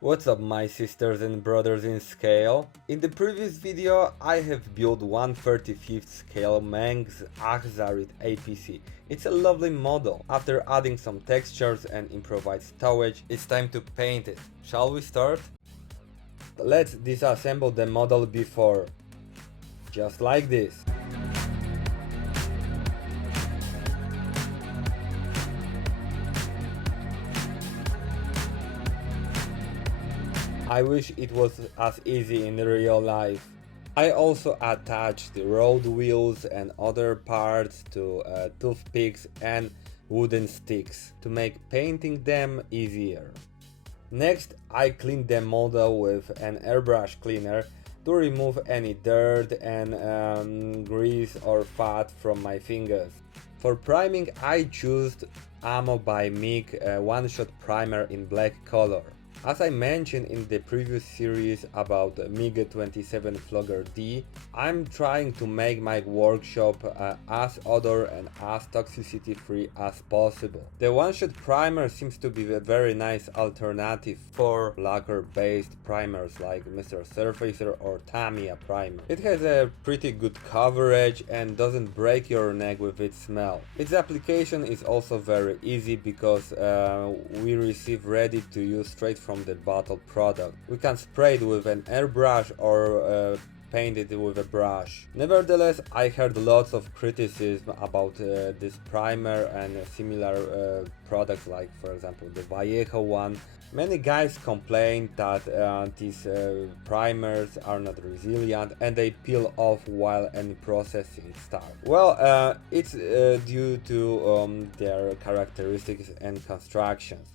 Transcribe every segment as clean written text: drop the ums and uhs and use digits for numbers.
What's up my sisters and brothers in scale? In the previous video I have built 1/35th scale Meng's Achzarit APC. It's a lovely model. After adding some textures and improvised stowage, it's time to paint it. Shall we start? Let's disassemble the model before. Just like this. I wish it was as easy in real life. I also attached the road wheels and other parts to toothpicks and wooden sticks to make painting them easier. Next, I cleaned the model with an airbrush cleaner to remove any dirt and grease or fat from my fingers. For priming, I chose Ammo by Meng one-shot primer in black color. As I mentioned in the previous series about MiG-27 Flogger D, I'm trying to make my workshop as odor and as toxicity free as possible. The one-shot primer seems to be a very nice alternative for lacquer based primers like Mr. Surfacer or Tamiya primer. It has a pretty good coverage and doesn't break your neck with its smell. Its application is also very easy because we receive ready to use straight from the bottle product. We can spray it with an airbrush or paint it with a brush. Nevertheless, I heard lots of criticism about this primer and similar products like, for example, the Vallejo one. Many guys complain that these primers are not resilient and they peel off while any processing starts. Well, it's due to their characteristics and constructions.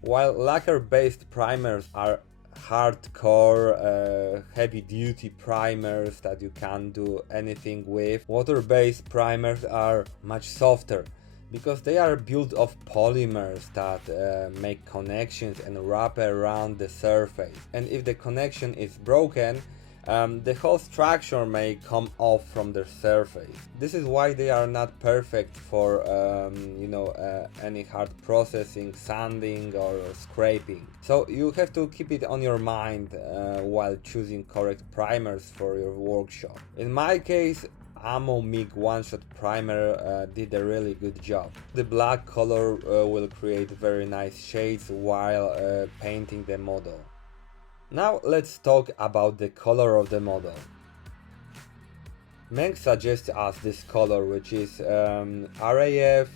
While lacquer-based primers are hardcore, heavy-duty primers that you can't do anything with, water-based primers are much softer because they are built of polymers that make connections and wrap around the surface. And if the connection is broken, the whole structure may come off from the surface. This is why they are not perfect for any hard processing, sanding or scraping. So you have to keep it on your mind while choosing correct primers for your workshop. In my case, Ammo MiG one-shot primer did a really good job. The black color will create very nice shades while painting the model. Now let's talk about the color of the model. Meng suggests us this color, which is RAF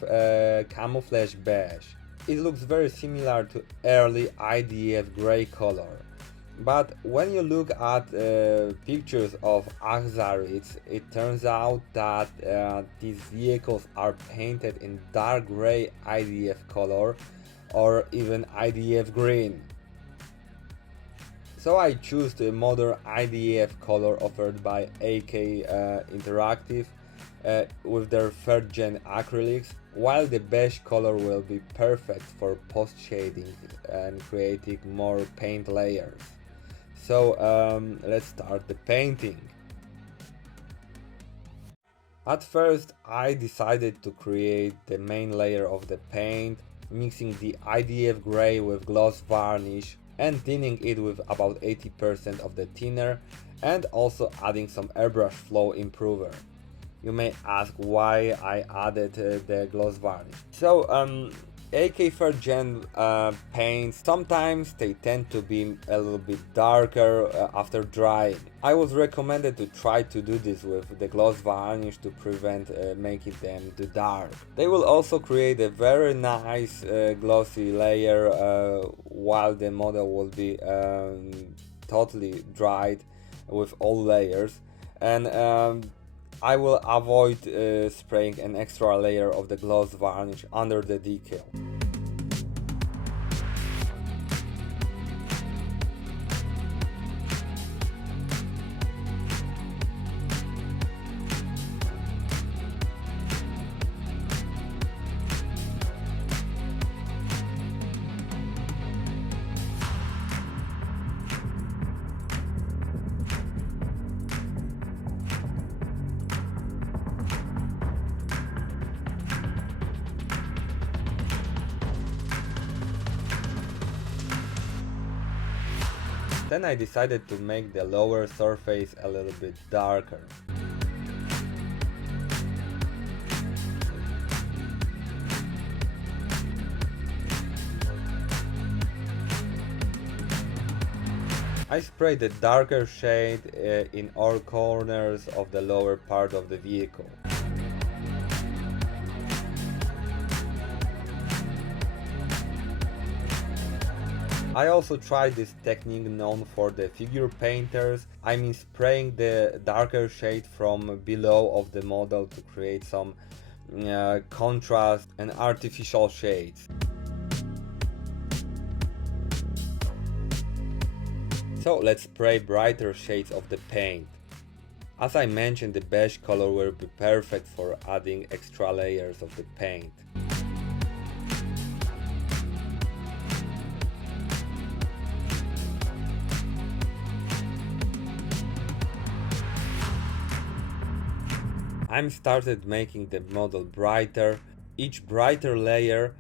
camouflage beige. It looks very similar to early IDF Grey color. But when you look at pictures of Achzarits, it turns out that these vehicles are painted in dark grey IDF color or even IDF green. So I choose the modern IDF color offered by AK Interactive with their 3rd gen acrylics, while the beige color will be perfect for post shading and creating more paint layers. So let's start the painting. At first I decided to create the main layer of the paint, mixing the IDF Grey with gloss varnish and thinning it with about 80% of the thinner, and also adding some airbrush flow improver. You may ask why I added the gloss varnish. So AK 3rd gen paints, sometimes they tend to be a little bit darker after drying. I was recommended to try to do this with the gloss varnish to prevent making them too dark. They will also create a very nice glossy layer while the model will be totally dried with all layers, and I will avoid spraying an extra layer of the gloss varnish under the decal. Then I decided to make the lower surface a little bit darker. I sprayed the darker shade in all corners of the lower part of the vehicle. I also tried this technique known for the figure painters. I mean spraying the darker shade from below of the model to create some contrast and artificial shades. So let's spray brighter shades of the paint. As I mentioned, the beige color will be perfect for adding extra layers of the paint. I'm started making the model brighter. Each brighter layer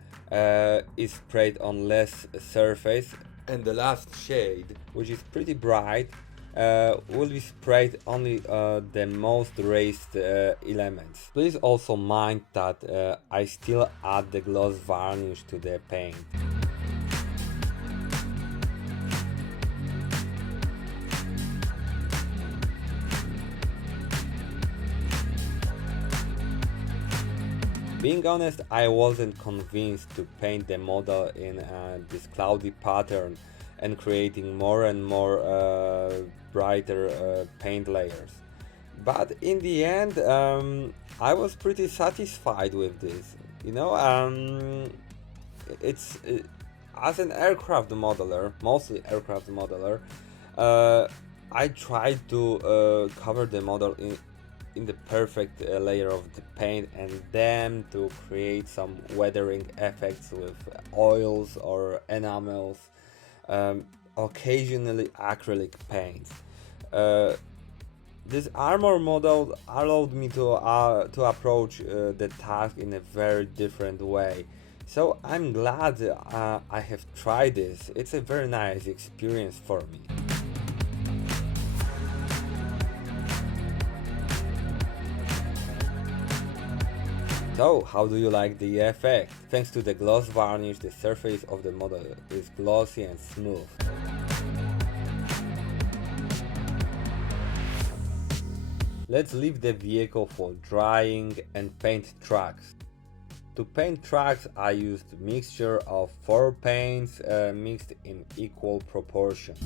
is sprayed on less surface, and the last shade, which is pretty bright, will be sprayed only the most raised elements. Please also mind that I still add the gloss varnish to the paint. Being honest, I wasn't convinced to paint the model in this cloudy pattern and creating more and more brighter paint layers. But in the end, I was pretty satisfied with this. You know, as an aircraft modeler, mostly aircraft modeler, I tried to cover the model in the perfect layer of the paint, and then to create some weathering effects with oils or enamels, occasionally acrylic paints. This armor model allowed me to approach the task in a very different way. So I'm glad I have tried this. It's a very nice experience for me. So, how do you like the effect? Thanks to the gloss varnish, the surface of the model is glossy and smooth. Let's leave the vehicle for drying and paint tracks. To paint tracks, I used a mixture of 4 paints mixed in equal proportion.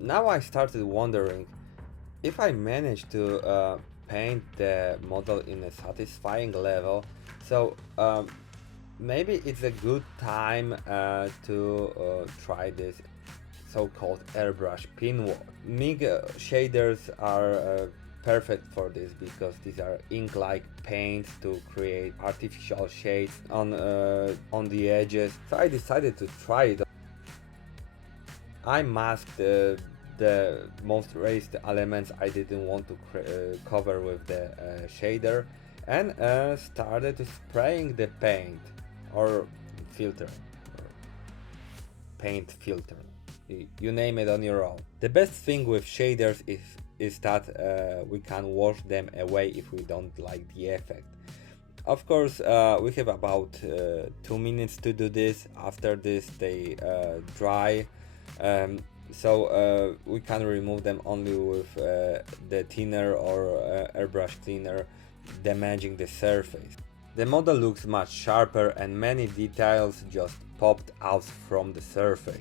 Now I started wondering if I managed to paint the model in a satisfying level, so maybe it's a good time to try this so-called airbrush pinwall. Meng shaders are perfect for this because these are ink-like paints to create artificial shades on the edges. So I decided to try it. I masked the most raised elements I didn't want to cover with the shader, and started spraying the paint or filter, or paint filter, you name it on your own. The best thing with shaders is that we can wash them away if we don't like the effect. Of course, we have about 2 minutes to do this. After this they dry. So we can remove them only with the thinner or airbrush cleaner, damaging the surface. The model looks much sharper and many details just popped out from the surface.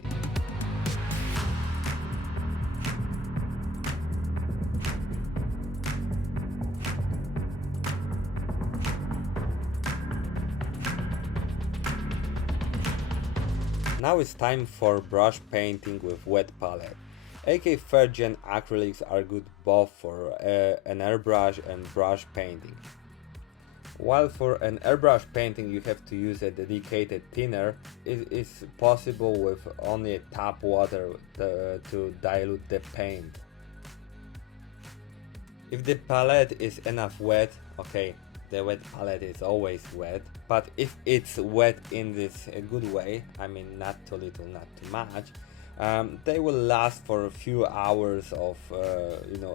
Now it's time for brush painting with wet palette. AK 3rd gen acrylics are good both for an airbrush and brush painting. While for an airbrush painting you have to use a dedicated thinner, it is possible with only tap water to dilute the paint. If the palette is enough wet, okay, the wet palette is always wet, but if it's wet in this good way, I mean not too little, not too much, they will last for a few hours of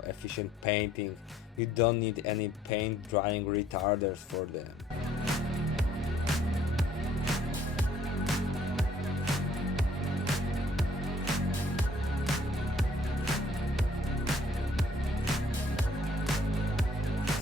efficient painting. You don't need any paint drying retarders for them.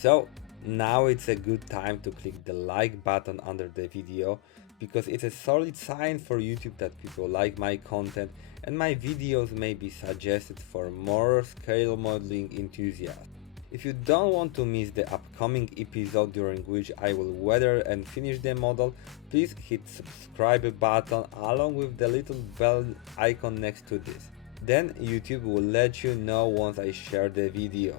So now it's a good time to click the like button under the video, because it's a solid sign for YouTube that people like my content and my videos may be suggested for more scale modeling enthusiasts. If you don't want to miss the upcoming episode during which I will weather and finish the model, please hit subscribe button along with the little bell icon next to this. Then YouTube will let you know once I share the video.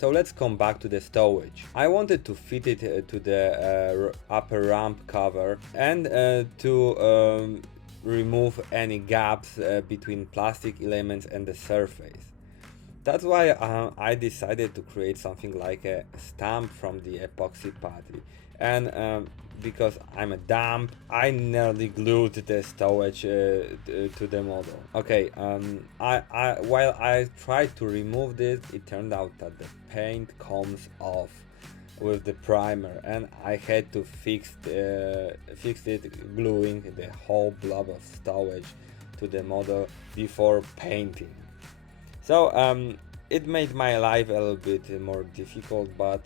So let's come back to the stowage. I wanted to fit it to the upper ramp cover and to remove any gaps between plastic elements and the surface. That's why I decided to create something like a stamp from the epoxy putty. And because I'm a dump, I nearly glued the stowage to the model. Okay, while I tried to remove this, it turned out that the paint comes off with the primer, and I had to fix it gluing the whole blob of stowage to the model before painting. So it made my life a little bit more difficult, but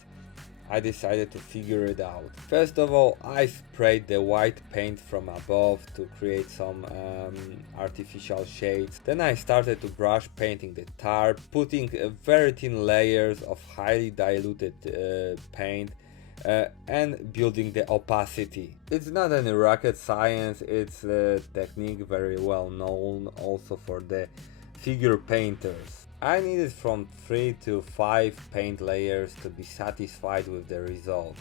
I decided to figure it out. First of all, I sprayed the white paint from above to create some artificial shades. Then I started to brush painting the tarp, putting very thin layers of highly diluted paint and building the opacity. It's not any rocket science, it's a technique very well known also for the figure painters. I needed from 3 to 5 paint layers to be satisfied with the result.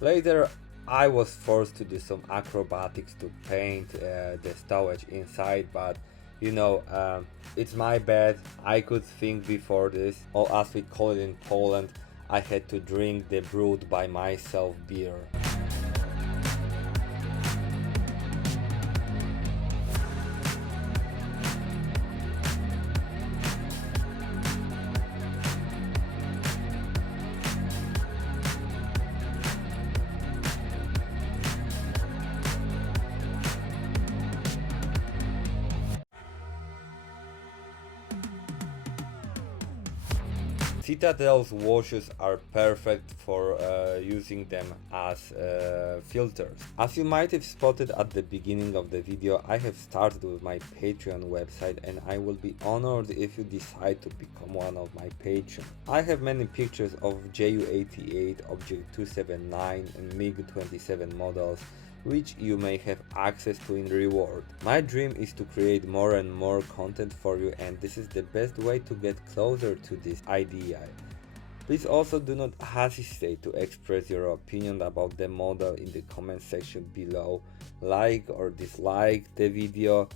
Later, I was forced to do some acrobatics to paint the stowage inside, but it's my bad. I could think before this, or as we call it in Poland, I had to drink the brewed by myself beer. Citadel's washes are perfect for using them as filters. As you might have spotted at the beginning of the video, I have started with my Patreon website, and I will be honored if you decide to become one of my patrons. I have many pictures of Ju-88, Object 279 and MiG-27 models which you may have access to in reward. My dream is to create more and more content for you, and this is the best way to get closer to this idea. Please also do not hesitate to express your opinion about the model in the comment section below, like or dislike the video,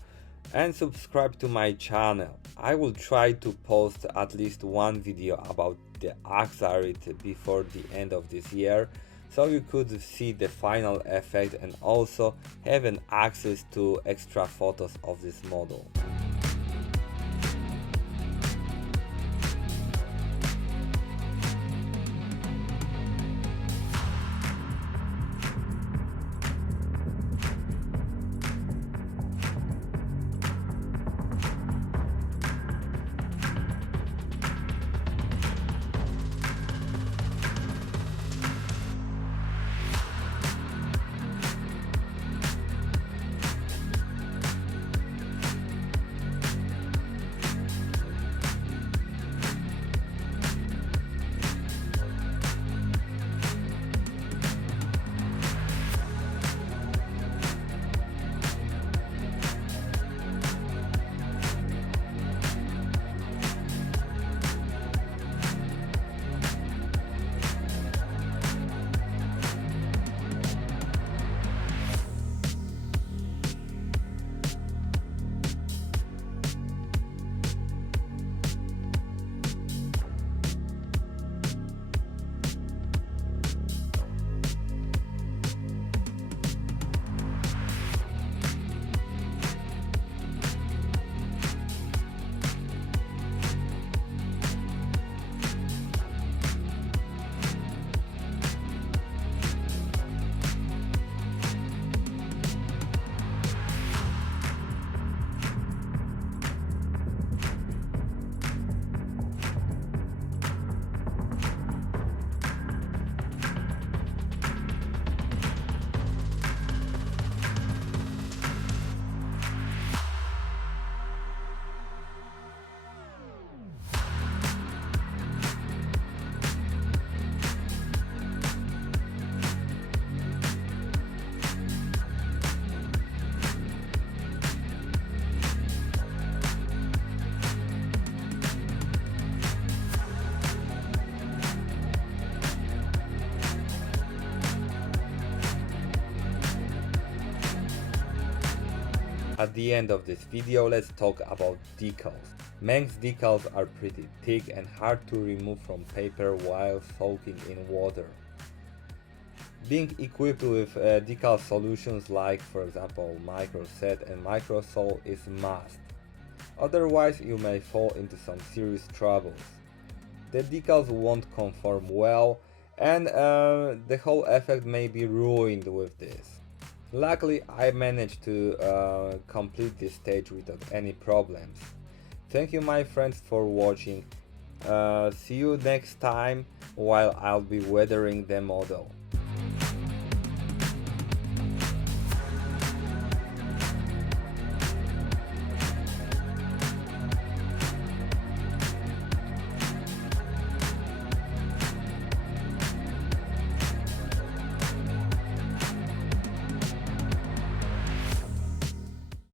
and subscribe to my channel. I will try to post at least one video about the Achzarit before the end of this year, so you could see the final effect and also have an access to extra photos of this model. At the end of this video, let's talk about decals. Meng's decals are pretty thick and hard to remove from paper while soaking in water. Being equipped with decal solutions like, for example, microset and microsol is a must. Otherwise you may fall into some serious troubles. The decals won't conform well and the whole effect may be ruined with this. Luckily, I managed to complete this stage without any problems. Thank you my friends for watching. See you next time while I'll be weathering the model.